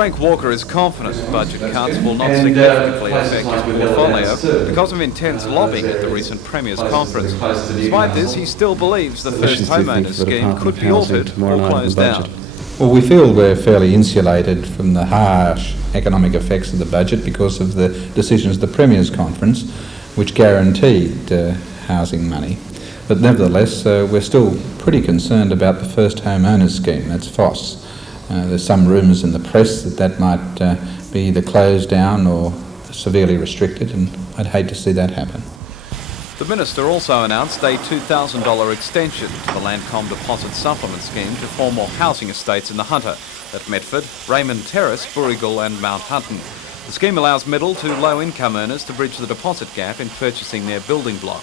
Frank Walker is confident budget cuts will not significantly affect his portfolio because of intense lobbying at the recent Premier's conference. Despite this, he still believes the first homeowners scheme could be altered or closed down. Well, we feel we're fairly insulated from the harsh economic effects of the budget because of the decisions of the Premier's conference, which guaranteed housing money. But nevertheless, we're still pretty concerned about the first homeowners scheme, that's FOSS. There's some rumours in the press that might be either closed down or severely restricted, and I'd hate to see that happen. The Minister also announced a $2,000 extension to the Landcom Deposit Supplement Scheme to 4 more housing estates in the Hunter at Medford, Raymond Terrace, Boorrigal and Mount Hutton. The scheme allows middle to low-income earners to bridge the deposit gap in purchasing their building block.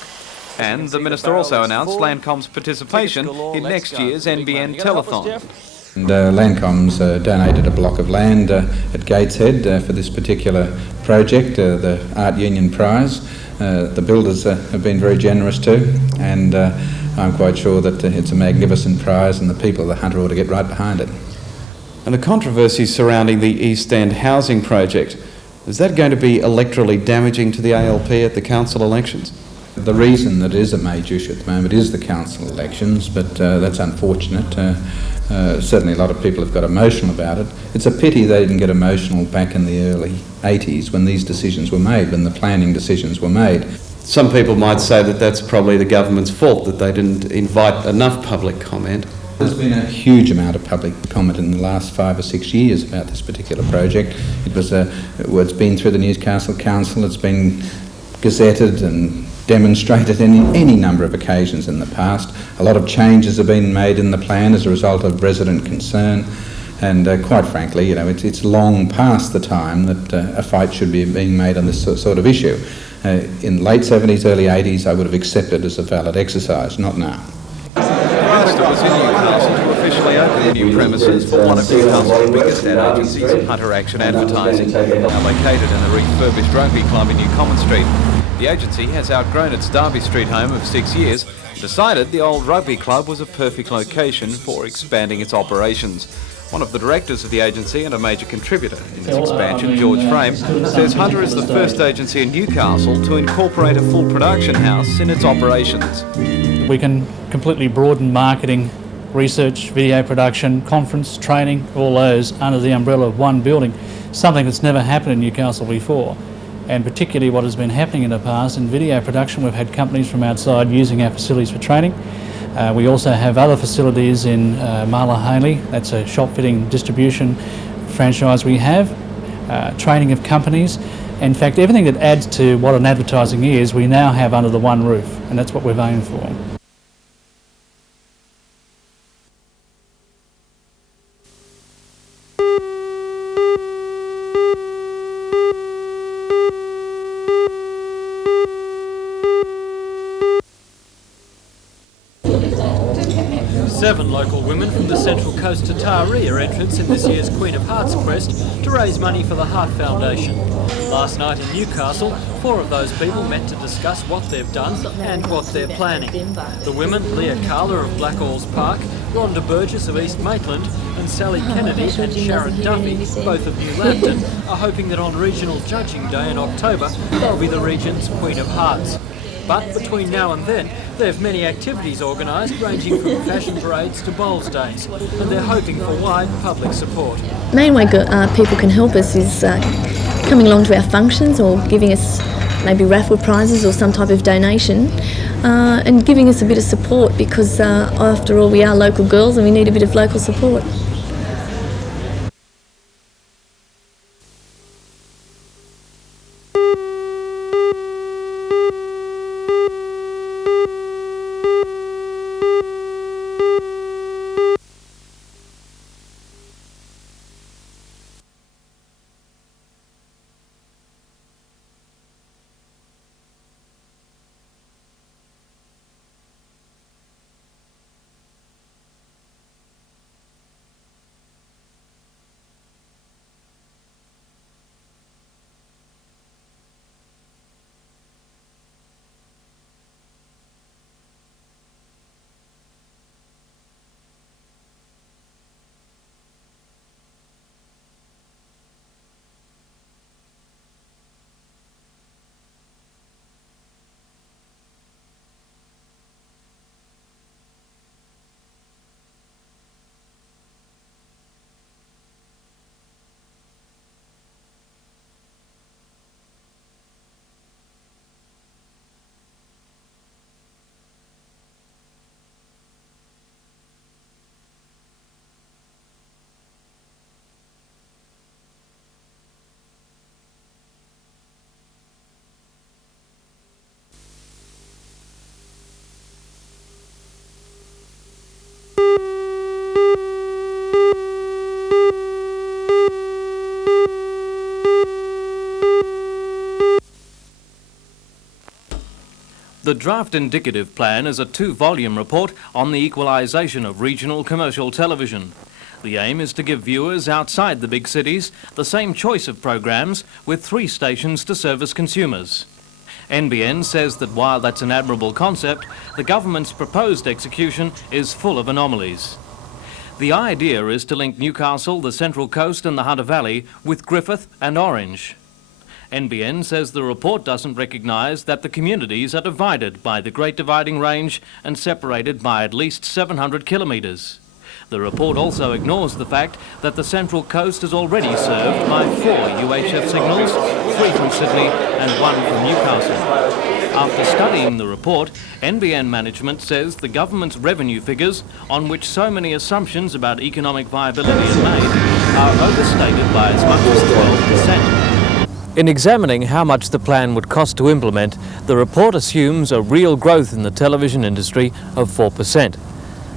And the Minister also announced Landcom's participation in next year's NBN Telethon. And Landcom's donated a block of land at Gateshead for this particular project, the Art Union Prize. The builders have been very generous too, and I'm quite sure that it's a magnificent prize and the people of the Hunter ought to get right behind it. And the controversy surrounding the East End housing project, is that going to be electorally damaging to the ALP at the council elections? The reason that it is a major issue at the moment is the council elections, but that's unfortunate. Certainly a lot of people have got emotional about it. It's a pity they didn't get emotional back in the early 80s when these decisions were made, when the planning decisions were made. Some people might say that that's probably the government's fault, that they didn't invite enough public comment. There's been a huge amount of public comment in the last 5 or 6 years about this particular project. It's been through the Newcastle Council, it's been gazetted and demonstrated in any number of occasions in the past. A lot of changes have been made in the plan as a result of resident concern, and quite frankly, it's long past the time that a fight should be being made on this sort of issue. In the late 70s, early 80s, I would have accepted as a valid exercise, not now. First, it was in Newcastle to officially open the new premises for one of Newcastle's biggest ad agencies, Hunter Action Advertising, now located in the refurbished rugby club in New Common Street. The agency has outgrown its Derby Street home of 6 years and decided the old rugby club was a perfect location for expanding its operations. One of the directors of the agency and a major contributor in its expansion, George Frame, says Hunter is the first agency in Newcastle to incorporate a full production house in its operations. We can completely broaden marketing, research, video production, conference, training, all those under the umbrella of one building, something that's never happened in Newcastle before. And particularly what has been happening in the past in video production, we've had companies from outside using our facilities for training. We also have other facilities in Marla-Haley, that's a shop fitting distribution franchise we have, training of companies. In fact, everything that adds to what an advertising is, we now have under the one roof, and that's what we've aimed for. Seven local women from the Central Coast Tatari are entrants in this year's Queen of Hearts quest to raise money for the Heart Foundation. Last night in Newcastle, 4 of those people met to discuss what they've done and what they're planning. The women, Leah Carla of Blackall's Park, Rhonda Burgess of East Maitland and Sally Kennedy and Sharon Duffy, both of New Lambton, are hoping that on Regional Judging Day in October, they'll be the region's Queen of Hearts. But between now and then, they have many activities organised ranging from fashion parades to bowls days, and they're hoping for wide public support. The main way people can help us is coming along to our functions or giving us maybe raffle prizes or some type of donation and giving us a bit of support because after all we are local girls and we need a bit of local support. The draft indicative plan is a 2-volume report on the equalisation of regional commercial television. The aim is to give viewers outside the big cities the same choice of programs with 3 stations to service consumers. NBN says that while that's an admirable concept, the government's proposed execution is full of anomalies. The idea is to link Newcastle, the Central Coast and the Hunter Valley with Griffith and Orange. NBN says the report doesn't recognise that the communities are divided by the Great Dividing Range and separated by at least 700 kilometres. The report also ignores the fact that the Central Coast is already served by 4 UHF signals, 3 from Sydney and 1 from Newcastle. After studying the report, NBN management says the government's revenue figures, on which so many assumptions about economic viability are made, are overstated by as much as 12%. In examining how much the plan would cost to implement, the report assumes a real growth in the television industry of 4%.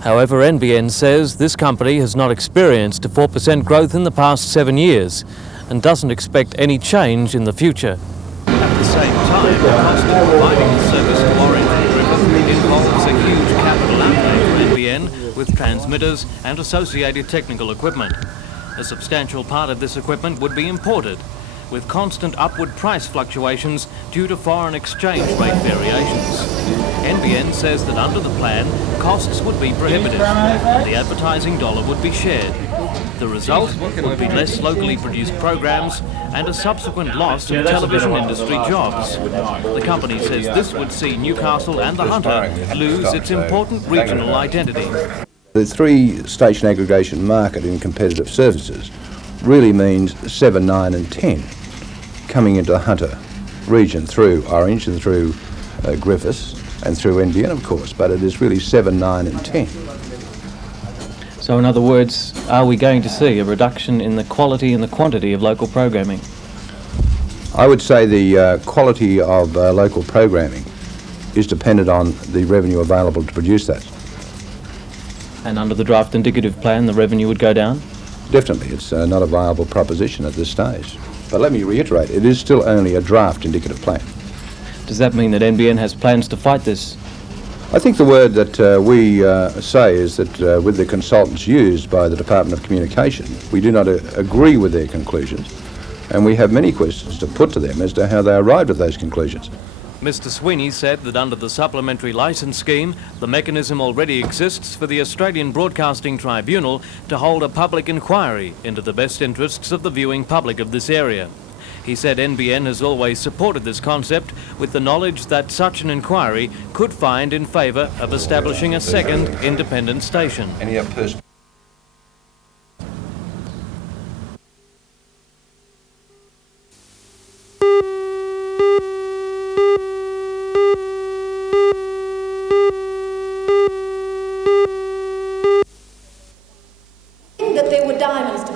However, NBN says this company has not experienced a 4% growth in the past 7 years and doesn't expect any change in the future. At the same time, the cost of providing the service to Orange and Griffith involves a huge capital outlay for NBN with transmitters and associated technical equipment. A substantial part of this equipment would be imported, with constant upward price fluctuations due to foreign exchange rate variations. NBN says that under the plan, costs would be prohibitive and the advertising dollar would be shared. The result would be less locally produced programs and a subsequent loss of television industry jobs. The company says this would see Newcastle and the Hunter lose its important regional identity. The 3-station aggregation market in competitive services really means 7, 9 and 10 coming into the Hunter region through Orange and through Griffiths and through NBN, of course, but it is really 7, 9 and 10. So in other words, are we going to see a reduction in the quality and the quantity of local programming? I would say the quality of local programming is dependent on the revenue available to produce that. And under the draft indicative plan, the revenue would go down? Definitely, it's not a viable proposition at this stage. But let me reiterate, it is still only a draft indicative plan. Does that mean that NBN has plans to fight this? I think the word that we say is that with the consultants used by the Department of Communication, we do not agree with their conclusions, and we have many questions to put to them as to how they arrived at those conclusions. Mr. Sweeney said that under the supplementary licence scheme, the mechanism already exists for the Australian Broadcasting Tribunal to hold a public inquiry into the best interests of the viewing public of this area. He said NBN has always supported this concept with the knowledge that such an inquiry could find in favour of establishing a second independent station.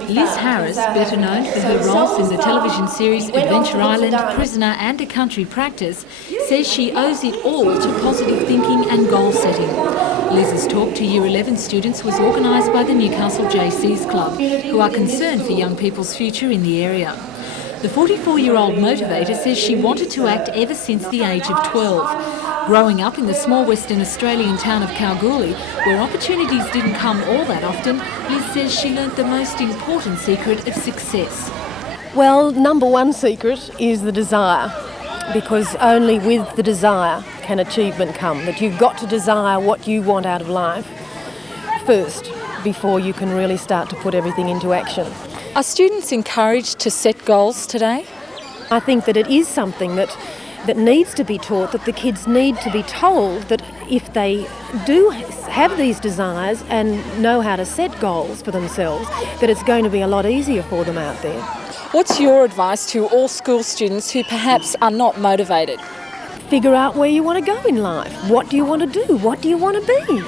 Liz Harris, better known for her roles in the television series Adventure Island, Prisoner and A Country Practice, says she owes it all to positive thinking and goal setting. Liz's talk to Year 11 students was organised by the Newcastle JCs Club, who are concerned for young people's future in the area. The 44-year-old motivator says she wanted to act ever since the age of 12. Growing up in the small Western Australian town of Kalgoorlie, where opportunities didn't come all that often, Liz says she learnt the most important secret of success. Well, number one secret is the desire, because only with the desire can achievement come. That you've got to desire what you want out of life first, before you can really start to put everything into action. Are students encouraged to set goals today? I think that it is something that needs to be taught, that the kids need to be told that if they do have these desires and know how to set goals for themselves, that it's going to be a lot easier for them out there. What's your advice to all school students who perhaps are not motivated? Figure out where you want to go in life. What do you want to do? What do you want to be?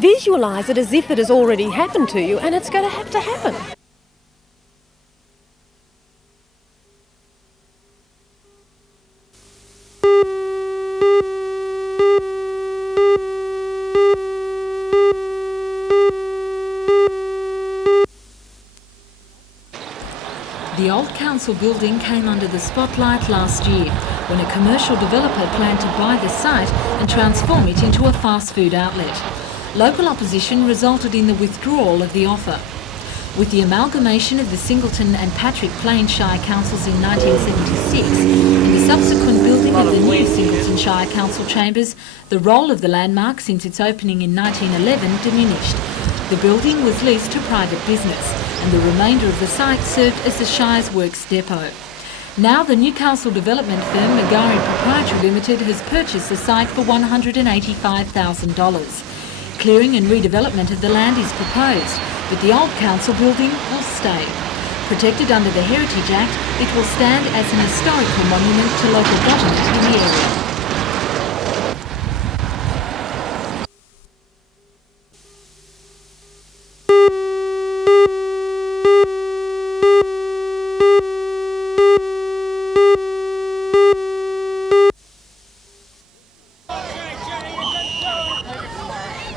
Visualise it as if it has already happened to you, and it's going to have to happen. council building came under the spotlight last year when a commercial developer planned to buy the site and transform it into a fast food outlet. Local opposition resulted in the withdrawal of the offer. With the amalgamation of the Singleton and Patrick Plain Shire Councils in 1976 and the subsequent building of the new Singleton Shire Council chambers, the role of the landmark since its opening in 1911 diminished. The building was leased to private business and the remainder of the site served as the Shire's works depot. Now the Newcastle development firm Magari Proprietary Limited has purchased the site for $185,000. Clearing and redevelopment of the land is proposed, but the old council building will stay. Protected under the Heritage Act, it will stand as an historical monument to local government in the area.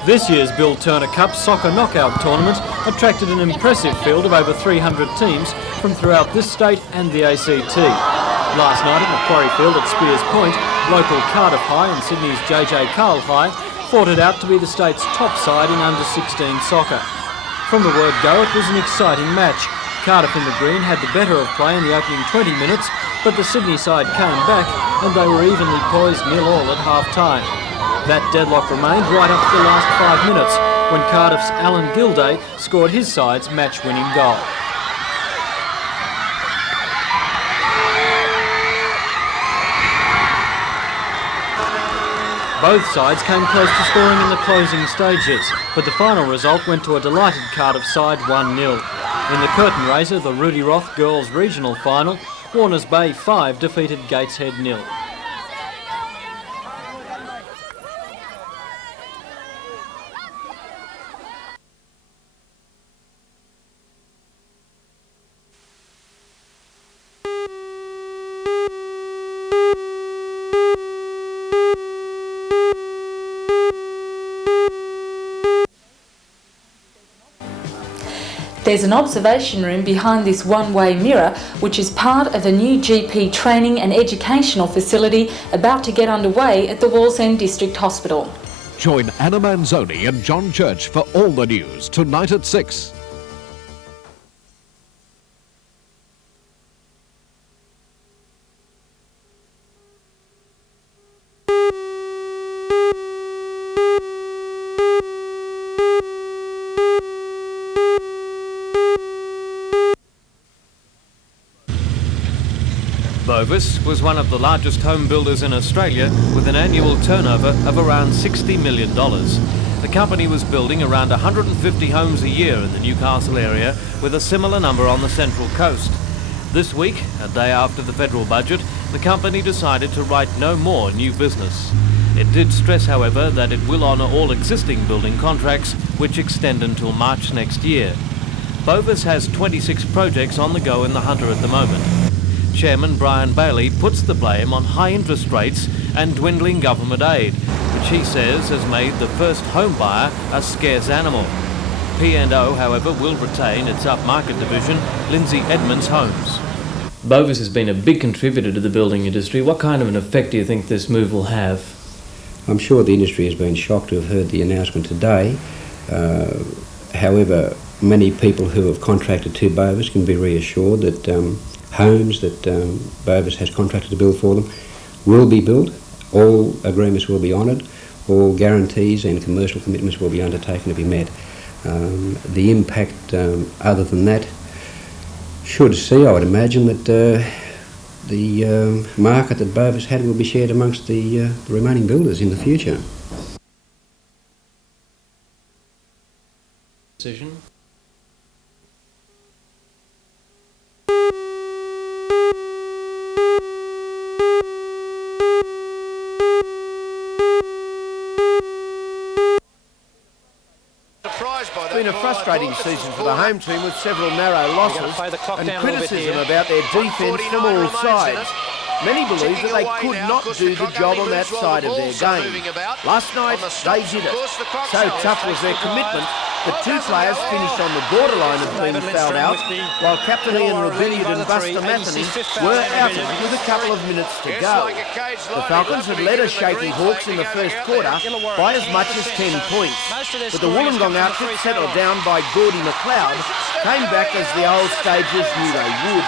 This year's Bill Turner Cup Soccer Knockout Tournament attracted an impressive field of over 300 teams from throughout this state and the ACT. Last night at Macquarie Field at Spears Point, local Cardiff High and Sydney's JJ Carl High fought it out to be the state's top side in under-16 soccer. From the word go, it was an exciting match. Cardiff in the green had the better of play in the opening 20 minutes, but the Sydney side came back and they were evenly poised 0-0 at half-time. That deadlock remained right up to the last 5 minutes when Cardiff's Alan Gilday scored his side's match-winning goal. Both sides came close to scoring in the closing stages, but the final result went to a delighted Cardiff side 1-0. In the curtain raiser, the Rudy Roth Girls Regional Final, Warners Bay 5 defeated Gateshead 0. There's an observation room behind this one-way mirror, which is part of a new GP training and educational facility about to get underway at the Wallsend District Hospital. Join Anna Manzoni and John Church for all the news tonight at 6. Bovis was one of the largest home builders in Australia with an annual turnover of around $60 million. The company was building around 150 homes a year in the Newcastle area with a similar number on the Central Coast. This week, a day after the federal budget, the company decided to write no more new business. It did stress, however, that it will honour all existing building contracts which extend until March next year. Bovis has 26 projects on the go in the Hunter at the moment. Chairman Brian Bailey puts the blame on high interest rates and dwindling government aid, which he says has made the first home buyer a scarce animal. P&O, however, will retain its upmarket division, Lindsay Edmonds Homes. Bovis has been a big contributor to the building industry. What kind of an effect do you think this move will have? I'm sure the industry has been shocked to have heard the announcement today. However, many people who have contracted to Bovis can be reassured that homes that Bovis has contracted to build for them will be built, all agreements will be honoured, all guarantees and commercial commitments will be undertaken to be met. The impact other than that should see, I would imagine, that the market that Bovis had will be shared amongst the remaining builders in the future. Decision. It's been a frustrating season for the home team with several narrow losses and criticism about their defence from all sides. Many believe that they could not do the job on that side of their game. Last night, they did it. So tough was their commitment but two players finished on the borderline of being fouled out, while Captain Ian Rabiniad and Buster Matheny were outed with a couple of minutes to go. The Falcons had led a shaky Hawks in the first quarter by as much as 10 points, but the Wollongong outfit, settled down by Gordy McLeod, came back as the old stagers knew they would.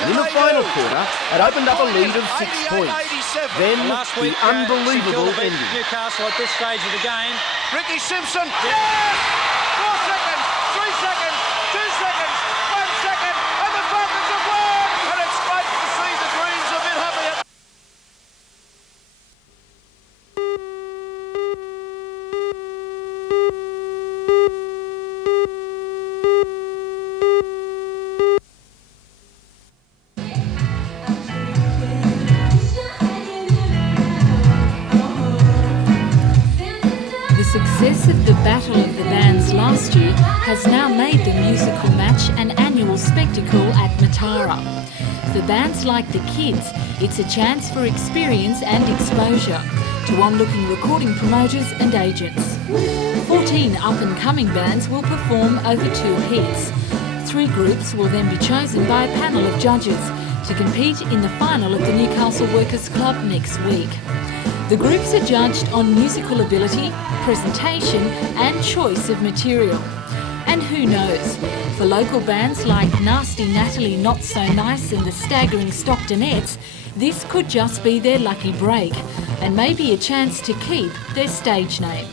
And in the final quarter, it opened up a lead of 6 points. Then the unbelievable ending. Newcastle at this stage of the game. Ricky Simpson. Yes! 4 seconds, 3 seconds, 2 seconds, 1 second, and the Falcons have won! And it's great to see the Greens a bit happier. The success of the Battle of the Bands last year has now made the musical match an annual spectacle at Matara. For bands like the Kids, it's a chance for experience and exposure to onlooking recording promoters and agents. 14 up-and-coming bands will perform over 2 heats. 3 groups will then be chosen by a panel of judges to compete in the final of the Newcastle Workers Club next week. The groups are judged on musical ability, presentation and choice of material. And who knows, for local bands like Nasty Natalie Not So Nice and the Staggering Stocktonettes, this could just be their lucky break and maybe a chance to keep their stage name.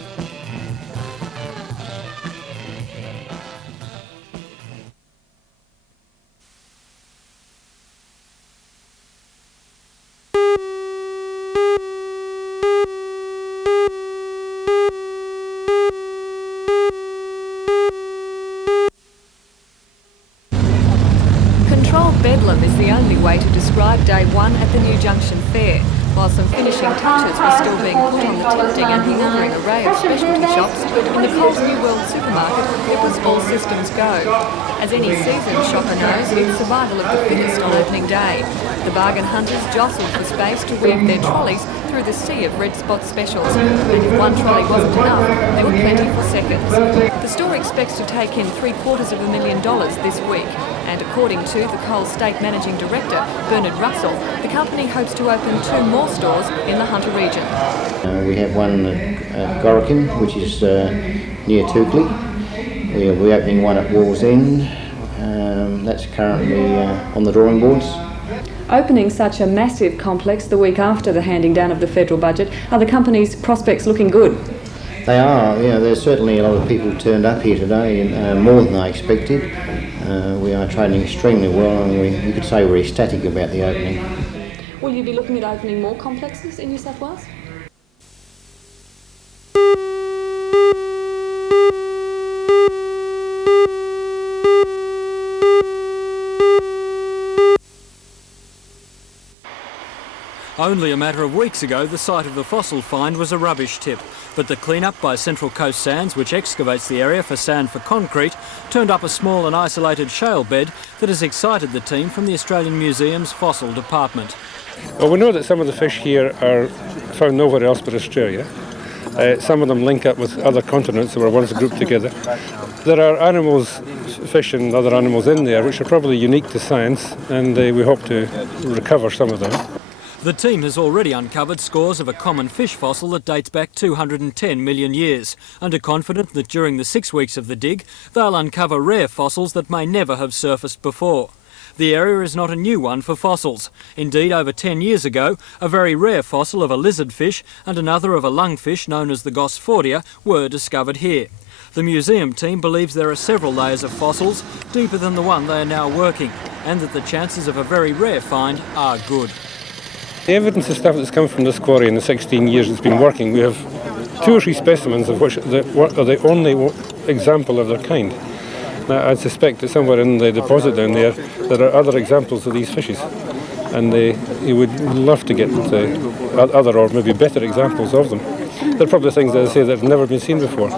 Bedlam is the only way to describe day one at the new Junction fair. While some finishing touches were still being put on the tempting and bewildering array of specialty shops, in the Coles New World supermarket it was all systems go. As any seasoned shopper knows, it's survival of the fittest on opening day. The bargain hunters jostled for space to weave their trolleys through the sea of red spot specials, and if one trolley wasn't enough, there were plenty for seconds. The store expects to take in $750,000 this week, and according to the Coles State Managing Director, Bernard Russell, the company hopes to open 2 more stores in the Hunter region. We have one at Gorokin, which is near Tukley. We'll be opening one at Wallsend. That's currently on the drawing boards. Opening such a massive complex the week after the handing down of the federal budget, are the company's prospects looking good? They are. There's certainly a lot of people turned up here today, more than I expected. We are trading extremely well, and we could say we're ecstatic about the opening. Will you be looking at opening more complexes in New South Wales? Only a matter of weeks ago, the site of the fossil find was a rubbish tip, but the clean-up by Central Coast Sands, which excavates the area for sand for concrete, turned up a small and isolated shale bed that has excited the team from the Australian Museum's fossil department. Well, we know that some of the fish here are found nowhere else but Australia. Some of them link up with other continents that were once grouped together. There are animals, fish and other animals in there which are probably unique to science, and we hope to recover some of them. The team has already uncovered scores of a common fish fossil that dates back 210 million years, and are confident that during the 6 weeks of the dig, they'll uncover rare fossils that may never have surfaced before. The area is not a new one for fossils. Indeed, over 10 years ago, a very rare fossil of a lizardfish and another of a lungfish known as the Gosfordia were discovered here. The museum team believes there are several layers of fossils deeper than the one they are now working, and that the chances of a very rare find are good. The evidence of stuff that's come from this quarry in the 16 years it's been working, we have 2 or 3 specimens of which are the only example of their kind. Now, I suspect that somewhere in the deposit down there are other examples of these fishes, and you would love to get other or maybe better examples of them. They're probably things, as I say, that have never been seen before.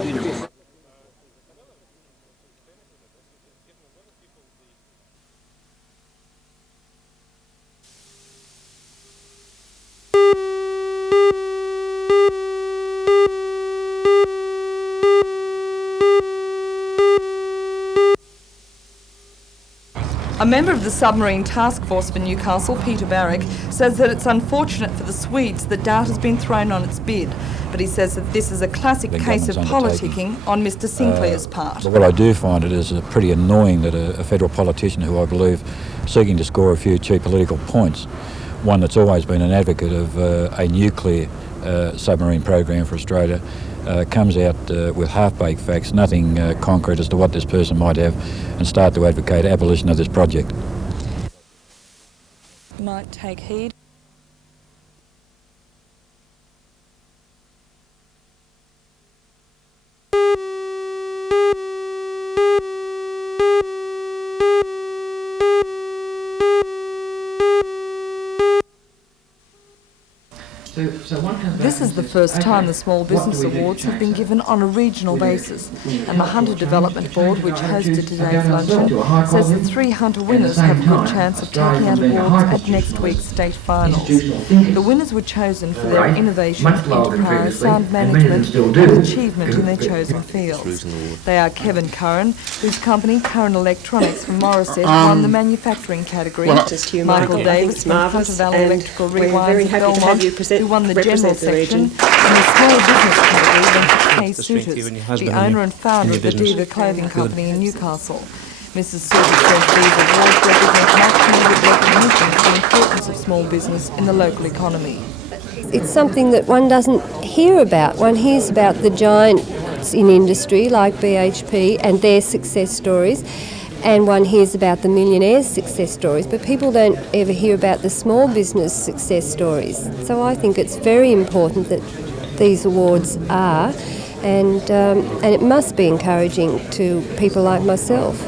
A member of the Submarine Task Force for Newcastle, Peter Barrick, says that it's unfortunate for the Swedes that doubt has been thrown on its bid, but he says that this is a classic case of politicking on Mr Sinclair's part. But what I do find it is pretty annoying that a federal politician who I believe seeking to score a few cheap political points, one that's always been an advocate of a nuclear submarine program for Australia, comes out with half-baked facts, nothing concrete as to what this person might have, and start to advocate abolition of this project. Might take heed. This is the first time the Small Business Awards have been given on a regional basis, and the Hunter Development Board, which hosted today's luncheon, says the 3 Hunter winners have a good chance of taking out awards at next week's state finals. The winners were chosen for their innovation, enterprise, sound management and achievement in their chosen fields. They are Kevin Curran, whose company, Curran Electronics from Morisset, won the manufacturing category, Michael Davis from Hunter Valley Electrical Rewinds at Belmont, who won the general section, and the small business category went to Kay Suitors, the owner and founder of the Diva Clothing Company in Newcastle. Mrs Suitors says these awards represent national recognition for the importance of small business in the local economy. It's something that one doesn't hear about. One hears about the giants in industry like BHP and their success stories, and one hears about the millionaires' success stories, but people don't ever hear about the small business success stories. So I think it's very important that these awards are, and it must be encouraging to people like myself.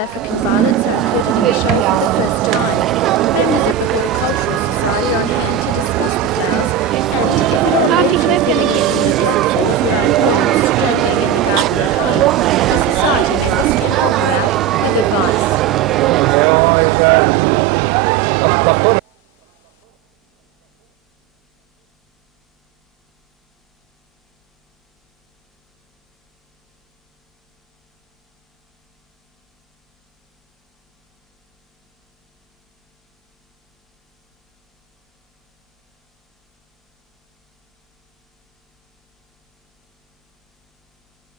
African violence included a show